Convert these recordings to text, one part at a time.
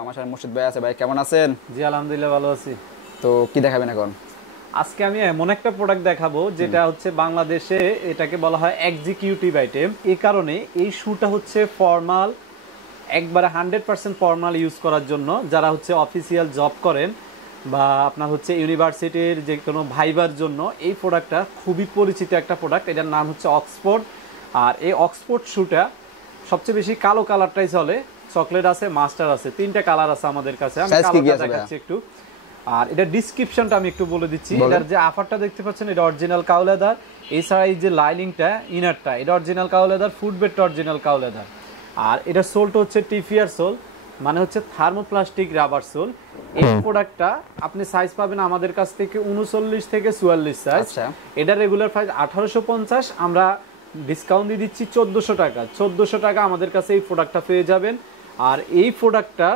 আমার সাথে মুর্শিদ ভাই আছে। ভাই কেমন আছেন? জি আলহামদুলিল্লাহ ভালো আছি। তো কি দেখাবেন এখন? আজকে আমি এমন একটা প্রোডাক্ট দেখাবো যেটা হচ্ছে বাংলাদেশে এটাকে বলা হয় এক্সিকিউটিভ আইটেম। এই কারণে এই শুটা হচ্ছে ফর্মাল, একবারে 100% ফর্মাল ইউজ করার জন্য, যারা হচ্ছে অফিসিয়াল জব করেন বা আপনার হচ্ছে ইউনিভার্সিটির যে কোনো ভাইবার জন্য এই প্রোডাক্টটা খুবই পরিচিত একটা প্রোডাক্ট। এটার নাম হচ্ছে অক্সফোর্ড। আর এই অক্সফোর্ড শুটা সবচেয়ে বেশি কালো কালারটাই চলে, চকলেট আছে, মাস্টার আছে, তিনটা কালার আছে আমাদের কাছে। আমি কালোটা দেখাচ্ছি একটু। আর এটা ডিসক্রিপশনটা আমি একটু বলে দিচ্ছি। এটার যে আফারটা দেখতে পাচ্ছেন এটা অরিজিনাল কাউ লেদার। এছাড়া এই যে লাইনিংটা ইনারটা এটা অরিজিনাল কাউ লেদার, ফুটবেডটা অরিজিনাল কাউ লেদার। আর এটা সোলটা হচ্ছে টিফিয়ার সোল, মানে হচ্ছে থার্মোপ্লাস্টিক রাবার সোল। এই প্রোডাক্টটা আপনি সাইজ পাবেন আমাদের কাছ থেকে 39 থেকে 44 সাইজ। এটা রেগুলার প্রাইস 1850, আমরা ডিসকাউন্ট দিয়ে দিচ্ছি 1400 টাকা। 1400 টাকা আমাদের কাছে এই প্রোডাক্টটা পেয়ে যাবেন। আর এই প্রোডাক্টটা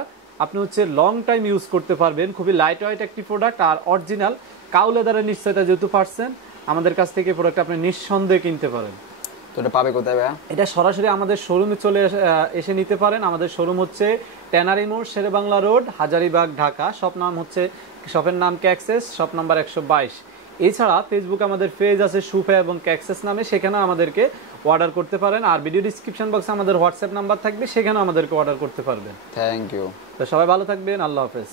আপনি হচ্ছে লং টাইম ইউজ করতে পারবেন। খুবই লাইট ওয়েট একটি প্রোডাক্ট আর অরিজিনাল কাউ লেদারের নিশ্চয়তা যেহেতু পারছেন, আমাদের কাছ থেকে প্রোডাক্ট আপনি নিঃসন্দেহে কিনতে পারেন। তো এটা পাবে কোথায় ভাইয়া? এটা সরাসরি আমাদের শোরুমে চলে এসে নিতে পারেন। আমাদের শোরুম হচ্ছে ট্যানারি মোড়, শেরেবাংলা রোড, হাজারীবাগ, ঢাকা। শপের নাম ক্যাক্সেস, শপ নাম্বার 122। এছাড়া ফেসবুকে আমাদের পেজ আছে সুফে এবং ক্যাক্সেস নামে, সেখানে আমাদেরকে অর্ডার করতে পারেন। আর ভিডিও ডিসক্রিপশন বক্সে আমাদের হোয়াটসঅ্যাপ নাম্বার থাকবে, সেখানেও আমাদেরকে অর্ডার করতে পারবেন। Thank you. তো সবাই ভালো থাকবেন, আল্লাহ হাফেজ।